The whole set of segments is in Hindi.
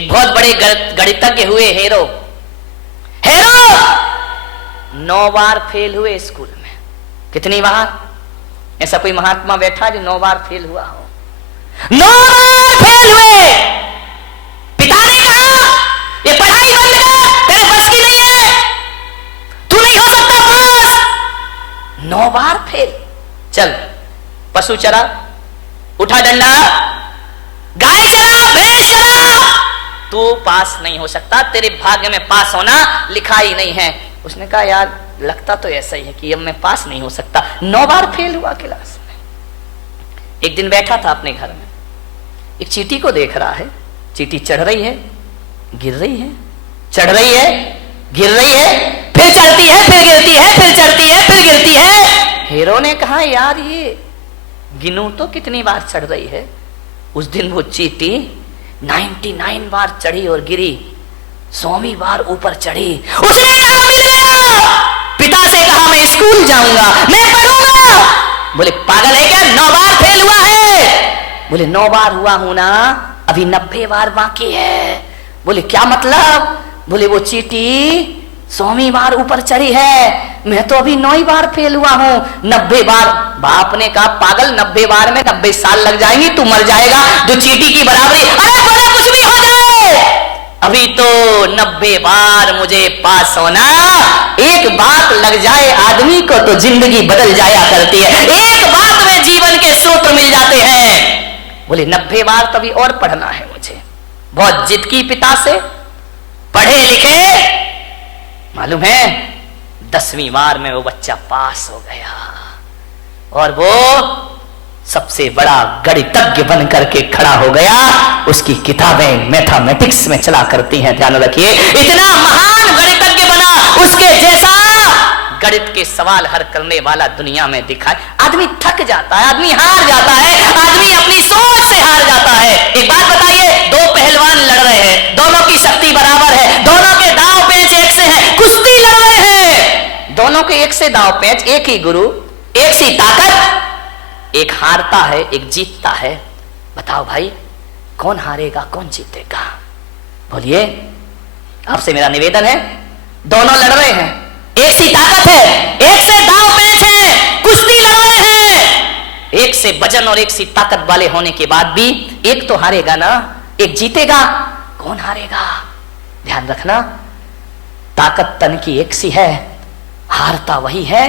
एक बहुत बड़े गणितज्ञ हुए हेरो 9 बार फेल हुए स्कूल में। कितनी बार? ऐसा कोई महात्मा बैठा जो 9 बार फेल हुआ हो? 9 बार फेल हुए। पिता ने कहा ये पढ़ाई बंद कर, तेरे बस की नहीं है, तू नहीं हो सकता पास। 9 बार फेल। चल पशु चरा, उठा डंडा, गाय चरा, भैंस चरा, तू पास नहीं हो सकता, तेरे भाग्य में पास होना लिखा ही नहीं है। उसने कहा यार लगता तो ऐसा ही है कि अब मैं पास नहीं हो सकता। 9 बार फेल हुआ क्लास में। एक दिन बैठा था अपने घर में, एक चींटी को देख रहा है। चींटी चढ़ रही है, गिर रही है, चढ़ रही है, गिर रही है, फिर चढ़ती है, फिर गिरती है, फिर चढ़ती है, फिर गिरती है। हीरो ने कहा यार ये गिनू तो कितनी बार चढ़ रही है। उस दिन वो चींटी 99 बार चढ़ी और गिरी, 100वीं बार ऊपर चढ़ी। उसने कहा मिल गया। पिता से कहा मैं स्कूल जाऊंगा, मैं पढ़ूंगा। बोले पागल है क्या, 9 बार फेल हुआ है? बोले 9 बार हुआ हूं ना, अभी 90 बार बाकी है। बोले क्या मतलब? बोले वो चींटी 100वीं बार ऊपर चढ़ी है, मैं तो अभी 9 बार फेल हुआ हूं, 90 बार। बाप ने कहा पागल 90 बार में 90 साल लग जाएंगी, तू मर जाएगा, जो चींटी की बराबरी। अरे बोले कुछ भी हो जाए, अभी तो 90 बार मुझे पास होना। एक बात लग जाए आदमी को तो जिंदगी बदल जाया करती है, एक बात में जीवन के सूत्र मिल जाते हैं। बोले 90 बार तभी और पढ़ना है मुझे। बहुत जिद की पिता से, पढ़े लिखे, मालूम है 10वीं बार में वो बच्चा पास हो गया और वो सबसे बड़ा गणितज्ञ बन करके खड़ा हो गया। उसकी किताबें मैथमेटिक्स में चला करती हैं, ध्यान रखिए। इतना महान गणितज्ञ बना, उसके जैसा गणित के सवाल हल करने वाला दुनिया में दिखा। आदमी थक जाता है, आदमी हार जाता है, आदमी अपनी सोच से हार जाता है। एक बात बताइए, 2 पहलवान लड़ रहे हैं, दोनों की शक्ति बराबर है, दोनों के दांव पेंच एक से हैं, कुश्ती लड़ रहे हैं, दोनों के एक से दांव पेंच, एक ही गुरु, एक सी ताकत, एक हारता है एक जीतता है। बताओ भाई कौन हारेगा कौन जीतेगा? बोलिए, आपसे मेरा निवेदन है। दोनों लड़ रहे हैं, एक सी ताकत है, एक से दांव पेंच है, कुश्ती लड़ रहे हैं। एक से वजन और एक सी ताकत वाले होने के बाद भी एक तो हारेगा ना, एक जीतेगा। कौन हारेगा? ध्यान रखना, ताकत तन की एक सी है, हारता वही है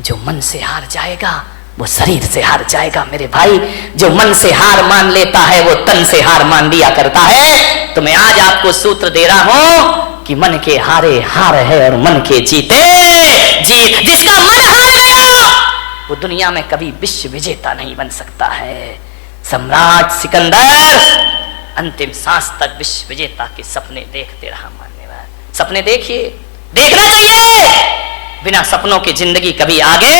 जो मन से हार जाएगा, वो शरीर से हार जाएगा। मेरे भाई, जो मन से हार मान लेता है वो तन से हार मान लिया करता है। तो मैं आज आपको सूत्र दे रहा हूं कि मन के हारे हार है और मन के जीते जीत। जिसका मन हार गया वो दुनिया में कभी विश्व विजेता नहीं बन सकता है। सम्राट सिकंदर अंतिम सांस तक विश्व विजेता के सपने देखते रहा। मान्यवर, सपने देखिए, देखना चाहिए। बिना सपनों की जिंदगी कभी आगे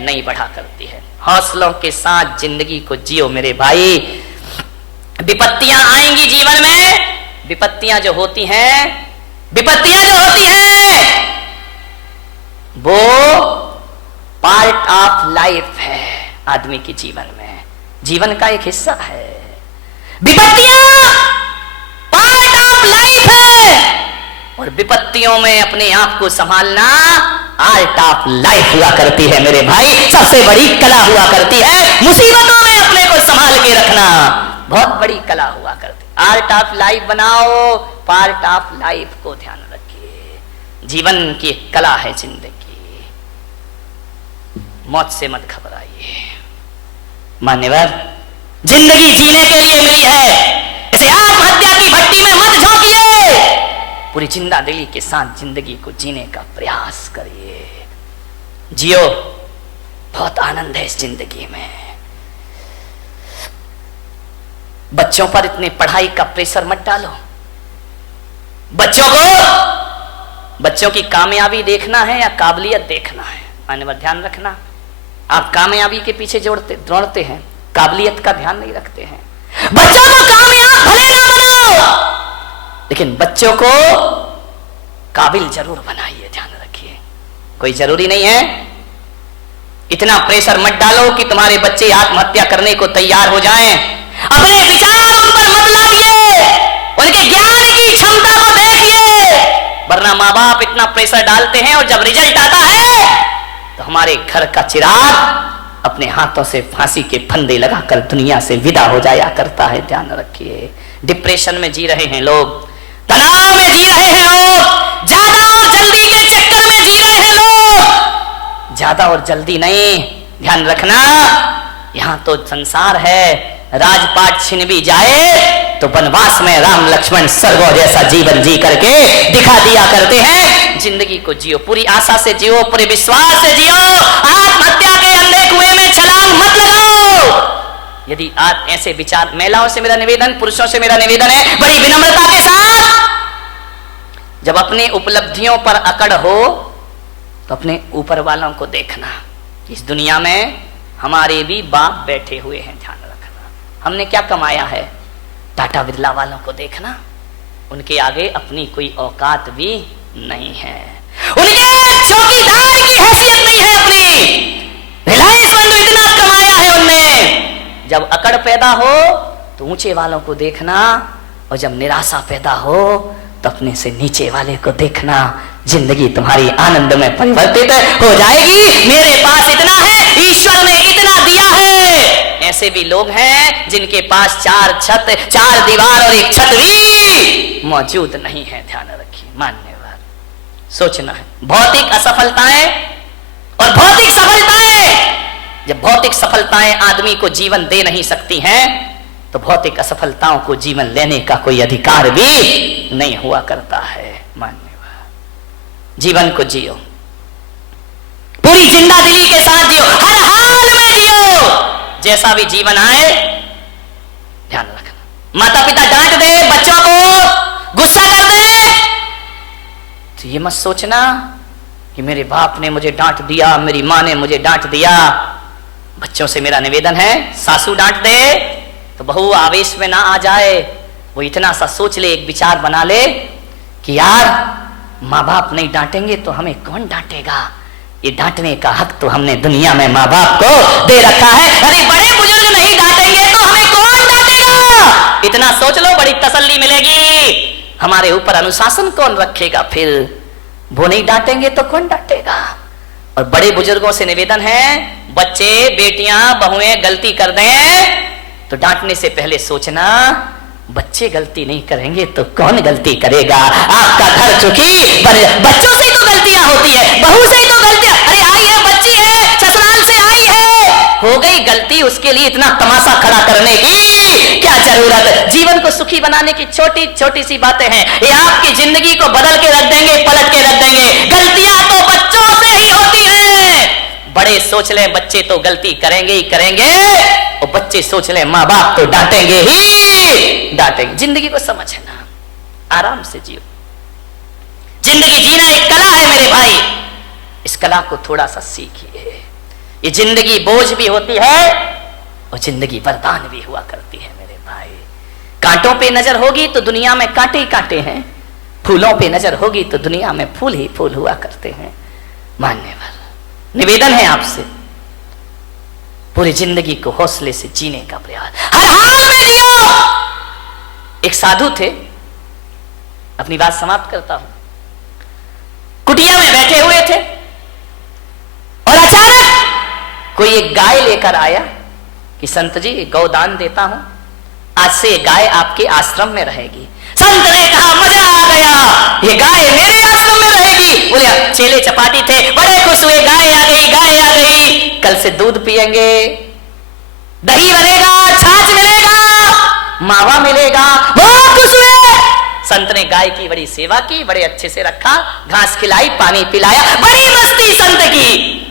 नहीं बढ़ा करती है। हौसलों के साथ जिंदगी को जियो मेरे भाई। विपत्तियां आएंगी जीवन में, विपत्तियां जो होती हैं वो पार्ट ऑफ लाइफ है आदमी के जीवन में, जीवन का एक हिस्सा है। विपत्तियां पार्ट ऑफ लाइफ है और विपत्तियों में अपने आप को संभालना आर्ट ऑफ लाइफ हुआ करती है मेरे भाई। सबसे बड़ी कला हुआ करती है मुसीबतों में अपने को संभाल के रखना, बहुत बड़ी कला हुआ करती। आर्ट ऑफ लाइफ बनाओ, पार्ट ऑफ लाइफ को ध्यान रखिए। जीवन की एक कला है जिंदगी, मौत से मत घबराइए। मान्यवर, जिंदगी जीने के लिए मिली है, इसे आत्महत्या की भट्टी में मत झोंकिए। पूरी जिंदा दिली के साथ जिंदगी को जीने का प्रयास करिए। जियो, बहुत आनंद है इस जिंदगी में। बच्चों पर इतने पढ़ाई का प्रेशर मत डालो। बच्चों की कामयाबी देखना है या काबिलियत देखना है? मान्यवर, ध्यान रखना, आप कामयाबी के पीछे दौड़ते हैं, काबिलियत का ध्यान नहीं रखते हैं। बच्चों को कामयाब भले ना बनाओ, लेकिन बच्चों को काबिल जरूर बनाइए। ध्यान रखिए, कोई जरूरी नहीं है इतना प्रेशर मत डालो कि तुम्हारे बच्चे आत्महत्या करने को तैयार हो जाएं। अपने विचार उन पर मत लादिए, उनके माँ बाप इतना प्रेशर डालते हैं और जब रिजल्ट आता है तो हमारे घर का चिराग अपने हाथों से फांसी के फंदे लगाकर दुनिया से विदा हो जाया करता है। ध्यान रखिए, डिप्रेशन में जी रहे हैं लोग, तनाव में जी रहे हैं लोग, ज्यादा और जल्दी के चक्कर में जी रहे हैं लोग। ज्यादा और जल्दी नहीं, ध्यान रखना, यहां तो संसार है, राजपाट छिन भी जाए तो वनवास में राम लक्ष्मण स्वर्गों जैसा जीवन जी करके दिखा दिया करते हैं। जिंदगी को जियो, पूरी आशा से जियो, पूरे विश्वास से जियो। आत्महत्या के अंधे कुएं में छलांग मत लगाओ। यदि आज ऐसे विचार, महिलाओं से मेरा निवेदन, पुरुषों से मेरा निवेदन है बड़ी विनम्रता के साथ, जब अपने उपलब्धियों पर अकड़ हो तो अपने ऊपर वालों को देखना। इस दुनिया में हमारे भी बाप बैठे हुए हैं, ध्यान रखना। हमने क्या कमाया है, टाटा बिरला वालों को देखना, उनके आगे अपनी कोई औकात भी नहीं है, उनके चौकीदार की हैसियत नहीं है अपनी। रिलायंस बंधु इतना कमाया है उनने। जब अकड़ पैदा हो तो ऊंचे वालों को देखना, और जब निराशा पैदा हो तो अपने से नीचे वाले को देखना। जिंदगी तुम्हारी आनंद में परिवर्तित हो जाएगी। मेरे पास इतना है, ईश्वर ने इतना दिया है। ऐसे भी लोग हैं जिनके पास 4 छत, 4 दीवार और 1 छत भी मौजूद नहीं है। ध्यान रखिए, मान्यवर सोचना है। भौतिक असफलताएं और भौतिक सफलताएं, जब भौतिक सफलताएं आदमी को जीवन दे नहीं सकती हैं तो भौतिक असफलताओं को जीवन लेने का कोई अधिकार भी नहीं हुआ करता है। मान्यवर, जीवन को जियो, पूरी जिंदा दिली के साथ जियो, हर हाल में जियो। जैसा भी जीवन आए, ध्यान रखना। माता पिता डांट दे बच्चों को, गुस्सा कर दे, तो ये मत सोचना कि मेरे बाप ने मुझे डांट दिया, मेरी मां ने मुझे डांट दिया। बच्चों से मेरा निवेदन है, सासू डांट दे तो बहू आवेश में ना आ जाए। वो इतना सा सोच ले, एक विचार बना ले कि यार माँ बाप नहीं डांटेंगे तो हमें कौन डांटेगा। ये डांटने का हक तो हमने दुनिया में माँ बाप को दे रखा है। अरे बड़े बुजुर्ग नहीं डांटेंगे तो हमें कौन डांटेगा। इतना सोच लो, बड़ी तसल्ली मिलेगी। हमारे ऊपर अनुशासन कौन रखेगा, फिर वो नहीं डांटेंगे तो कौन डांटेगा। और बड़े बुजुर्गों से निवेदन है, बच्चे बेटियां बहुएं गलती कर दें तो डांटने से पहले सोचना, बच्चे गलती नहीं करेंगे तो कौन गलती करेगा। आपका घर चुकी, बच्चों से तो गलतियां होती है, बहू से तो गलतियां, अरे आई है, बच्ची है, ससुराल से आई है, हो गई गलती, उसके लिए इतना तमाशा खड़ा करने की क्या जरूरत। जीवन को सुखी बनाने की छोटी छोटी सी बातें हैं, ये आपकी जिंदगी को बदल के रख देंगे, पलट के रख देंगे। गलतियां तो बच्चों से ही होती हैं। बड़े सोच ले बच्चे तो गलती करेंगे ही करेंगे, और बच्चे सोच ले माँ बाप तो डांटेंगे ही डांटेंगे। जिंदगी को समझना, आराम से जियो। जिंदगी जीना एक कला है मेरे भाई, इस कला को थोड़ा सा सीखिए। ये जिंदगी बोझ भी होती है और जिंदगी वरदान भी हुआ करती है मेरे भाई। कांटों पे नजर होगी तो दुनिया में कांटे ही कांटे हैं, फूलों पे नजर होगी तो दुनिया में फूल ही फूल हुआ करते हैं। मान्यवर, निवेदन है आपसे, पूरी जिंदगी को हौसले से जीने का प्रयास, हर हाल में जियो। एक साधु थे, अपनी बात समाप्त करता हूं। कुटिया में बैठे हुए थे और अचानक कोई एक गाय लेकर आया कि संत जी गौदान देता हूं, आज से गाय आपके आश्रम में रहेगी। संत ने कहा मजा आ गया, ये गाय मेरे आश्रम में रहेगी। बोले चेले चपाटी थे, बड़े खुश हुए, गाय आ गई, गाय आ गई, कल से दूध पिएंगे, दही बनेगा, छाछ मिलेगा, मावा मिलेगा। बहुत खुश हुए। संत ने गाय की बड़ी सेवा की, बड़े अच्छे से रखा, घास खिलाई, पानी पिलाया, बड़ी मस्ती संत की।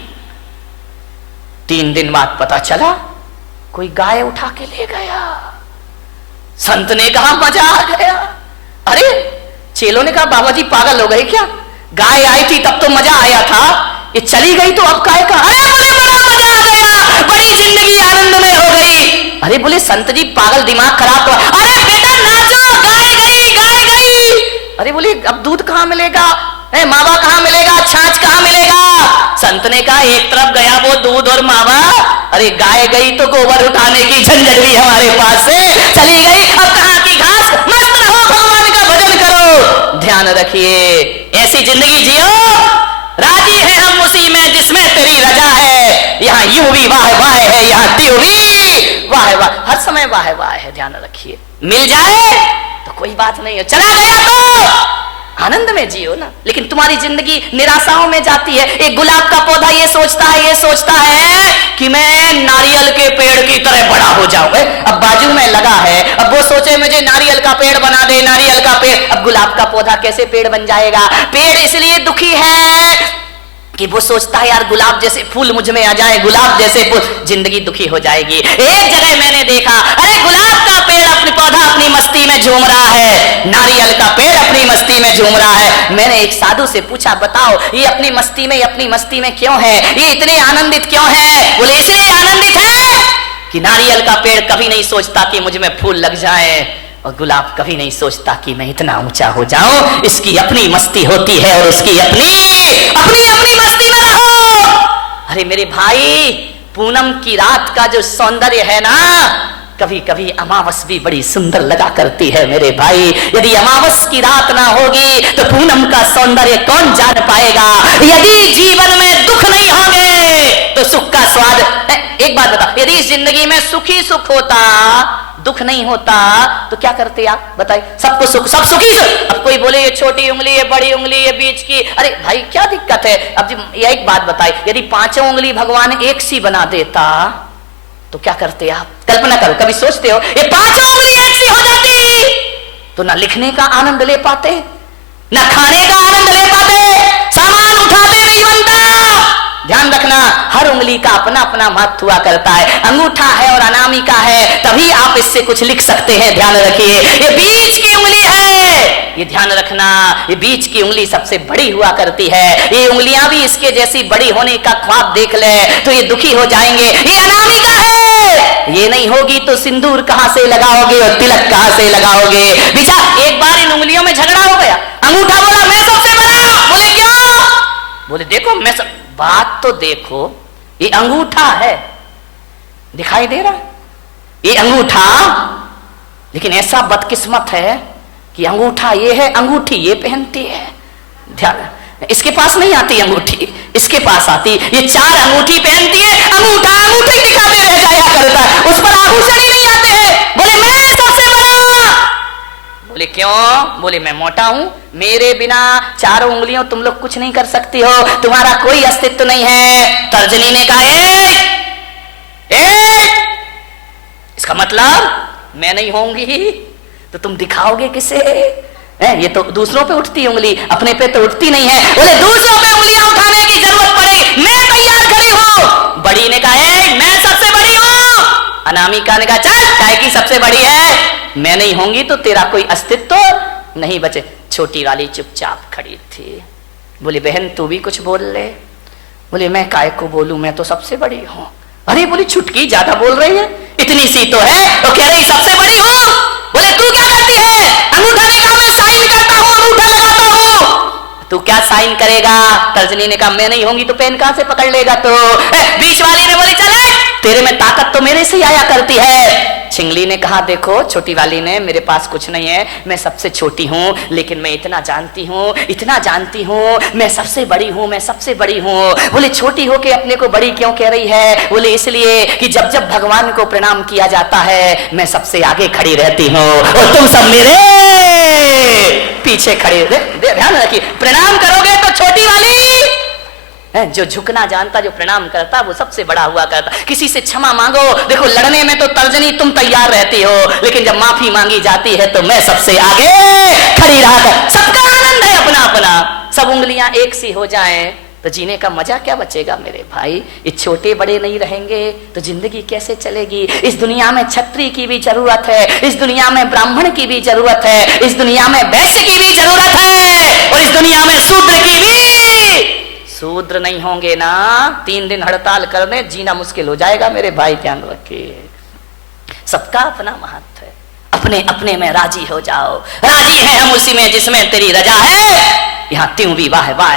3 दिन बाद पता चला कोई गाय उठा के ले गया। संत ने कहा मजा आ गया। अरे चेलों ने कहा बाबा जी पागल हो गए क्या, गाय आई थी तब तो मजा आया था, ये चली गई तो अब गाय का। अरे बोले बड़ा मजा आ गया, बड़ी जिंदगी आनंदमय हो गई। अरे बोले संत जी पागल, दिमाग खराब हुआ। अरे बेटा नाचो, गाय गई, गाय गई। अरे बोले अब दूध कहां मिलेगा, मावा कहां मिलेगा, छाछ कहां मिलेगा। संत ने कहा एक तरफ गया वो दूध और मावा, अरे गाय गई तो गोबर उठाने की झंझट भी हमारे पास से चली गई। अब कहां की घास, मस्त रहो, भगवान का भजन करो। ध्यान रखिए, ऐसी जिंदगी जियो, राजी है हम उसी में जिसमें तेरी रजा है। यहाँ यूं भी वाह वाह है, यहाँ त्यों भी वाह वाह, हर समय वाह वाह है। ध्यान रखिए, मिल जाए तो कोई बात नहीं है, चला गया तो आनंद में जियो ना। लेकिन तुम्हारी जिंदगी निराशाओं में जाती है। एक गुलाब का पौधा ये सोचता है कि मैं नारियल के पेड़ की तरह बड़ा हो जाऊं। अब बाजू में लगा है, अब वो सोचे मुझे नारियल का पेड़ बना दे, नारियल का पेड़। अब गुलाब का पौधा कैसे पेड़ बन जाएगा? पेड़ इसलिए दुखी है कि वो सोचता है यार गुलाब जैसे फूल मुझ में आ जाए, गुलाब जैसे फूल, जिंदगी दुखी हो जाएगी। एक जगह मैंने देखा, अरे गुलाब का पेड़ अपनी पौधा अपनी मस्ती में झूम रहा है, नारियल का पेड़ अपनी मस्ती में झूम रहा है। मैंने एक साधु से पूछा, बताओ ये अपनी मस्ती में क्यों है, ये इतने आनंदित क्यों है? बोले इसलिए आनंदित है कि नारियल का पेड़ कभी नहीं सोचता कि मुझ में फूल लग जाए, और गुलाब कभी नहीं सोचता कि मैं इतना ऊंचा हो जाऊं। इसकी अपनी मस्ती होती है और उसकी अपनी मस्ती में रहो। अरे मेरे भाई, पूनम की रात का जो सौंदर्य है ना, कभी कभी अमावस भी बड़ी सुंदर लगा करती है मेरे भाई। यदि अमावस की रात ना होगी तो पूनम का सौंदर्य कौन जान पाएगा? यदि जीवन में दुख नहीं होंगे तो सुख का स्वाद। एक बात बता, यदि इस जिंदगी में सुख ही सुख होता, दुख नहीं होता, तो क्या करते आप बताइए? सबको सुख, सब सुखी सुख। अब कोई बोले ये छोटी उंगली, ये बड़ी उंगली, ये बीच की, अरे भाई क्या दिक्कत है? अब ये एक बात बताइए, यदि पांचों उंगली भगवान एक सी बना देता तो क्या करते आप? कल्पना करो, कभी सोचते हो ये पांचों उंगली एक सी हो जाती तो ना लिखने का आनंद ले पाते, ना खाने का आनंद ले पाते, सामान उठाते नहीं बनता। ध्यान रखना, हर उंगली का अपना अपना महत्व हुआ करता है। अंगूठा है और अनामिका है, तभी आप इससे कुछ लिख सकते हैं। ध्यान रखिए, ये बीच की उंगली है, ये ध्यान रखना, ये बीच की उंगली सबसे बड़ी हुआ करती है। ये उंगलियां भी इसके जैसी बड़ी होने का ख्वाब देख ले तो ये दुखी हो जाएंगे। ये अनामिका है, ये नहीं होगी तो सिंदूर कहां से लगाओगे और तिलक कहां से लगाओगे? बेचारा एक बार इन उंगलियों में झगड़ा हो गया। अंगूठा बोला मैं सबसे बड़ा, बोले क्या? बोले देखो मैं सब, बात तो देखो, ये अंगूठा है, दिखाई दे रहा ये अंगूठा, लेकिन ऐसा बदकिस्मत है कि अंगूठा ये है, अंगूठी ये पहनती है। ध्यान, इसके पास नहीं आती अंगूठी, इसके पास आती। ये चार अंगूठी पहनती है, अंगूठा अंगूठी दिखाते रह जाया करता है, उस पर आभूषण ही नहीं आते हैं। बोले मैं सबसे बड़ा। बोले क्यों? बोले मैं मोटा हूं, मेरे बिना चारों उंगलियों तुम लोग कुछ नहीं कर सकती हो, तुम्हारा कोई अस्तित्व नहीं है। तर्जनी ने कहा इसका मतलब मैं नहीं होंगी तो तुम दिखाओगे किसे? ये तो दूसरों पे उठती उंगली, अपने पे तो उठती नहीं है। बोले दूसरों पे उंगलियां उठाने की जरूरत पड़ेगी, मैं तैयार खड़ी हूं। बड़ी ने कहा मैं सबसे बड़ी हूं। अनामिका ने कहा चल काय की सबसे बड़ी है, मैं नहीं होंगी तो तेरा कोई अस्तित्व नहीं बचे। छोटी वाली चुपचाप खड़ी थी। बोली बहन तू भी कुछ बोल ले। बोले मैं काय को बोलूं, मैं तो सबसे बड़ी हूं। अरे बोली छुटकी ज्यादा बोल रही है, इतनी सी तो है तो कह रही सबसे बड़ी हूं। बोले तू क्या करती है? अंगूठा ने कहा मैं साइन करता हूं, अंगूठा लगाता हूं। तू क्या साइन करेगा? तर्जनी ने कहा मैं नहीं होंगी तो पेन कहां से पकड़ लेगा? तो बीच वाली ने बोली चले तेरे में ताकत तो मेरे से आया करती है। छिंगली ने कहा देखो छोटी वाली ने, मेरे पास कुछ नहीं है, मैं सबसे छोटी हूं, लेकिन मैं इतना जानती हूं, मैं सबसे बड़ी हूं, मैं सबसे बड़ी हूं। बोले छोटी हो के अपने को बड़ी क्यों कह रही है? बोले इसलिए कि जब जब भगवान को प्रणाम किया जाता है मैं सबसे आगे खड़ी रहती हूं और तुम सब मेरे पीछे खड़े। ध्यान रखिए, प्रणाम करोगे तो छोटी वाली, जो झुकना जानता, जो प्रणाम करता, वो सबसे बड़ा हुआ करता। किसी से क्षमा मांगो, देखो लड़ने में तो तर्जनी तुम तैयार रहती हो, लेकिन जब माफी मांगी जाती है तो मैं सबसे आगे खड़ी रहा कर। सबका आनंद है अपना अपना, सब उंगलियां एक सी हो जाएं तो जीने का मजा क्या बचेगा मेरे भाई? ये छोटे बड़े नहीं रहेंगे तो जिंदगी कैसे चलेगी? इस दुनिया में क्षत्रिय की भी जरूरत है, इस दुनिया में ब्राह्मण की भी जरूरत है, इस दुनिया में वैश्य की भी जरूरत है, और इस दुनिया में शूद्र की भी। शूद्र नहीं होंगे ना, 3 दिन हड़ताल करने जीना मुश्किल हो जाएगा मेरे भाई, ध्यान रखिए। सबका अपना महत्व है, अपने अपने में राजी हो जाओ। राजी है हम उसी में जिसमें तेरी रजा है, यहाँ त्यों भी वाह वाह है।